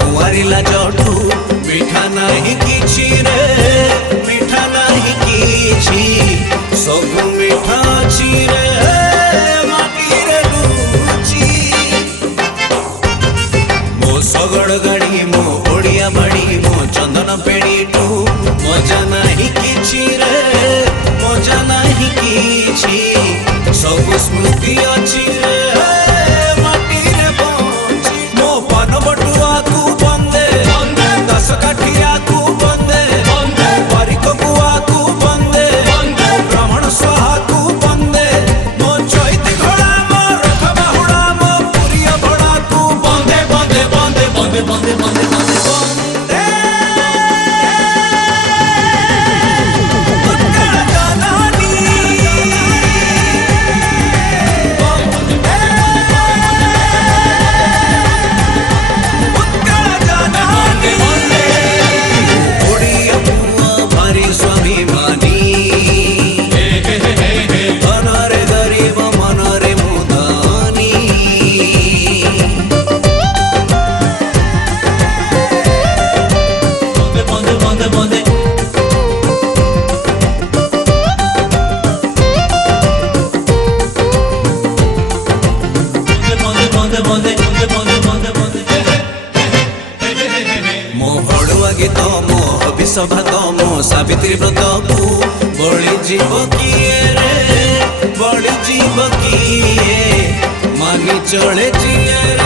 कुआरिला चटू मिठा नहीं किछि रे मिठा नहीं किछि सब मिठा अछि रे माटी रे लुचि मो सगड़ गाड़ी मो ओडिया बाड़ी मो चंदन पेड़ी टू मजा नहीं किछि रे मजा नहीं किछि सब स्मृति अछि रे माटी रे पहुंची मो पान बटुआ को बंदे दस काठिया को बंदे बारिक गुआ को बंदे ब्राह्मण स्वाहा को बंदे मो चैती घोड़ा मो रथ बाहुड़ा मो पुरिया भड़ा को बंदे बंदे बंदे बंदे बंदे बंदे बंदे मो हड़ुआ गीत मो अभिसभात मो सावित्री व्रत को बड़ी जीव किए रे बड़ी जीव किए मानी चले जिए रे।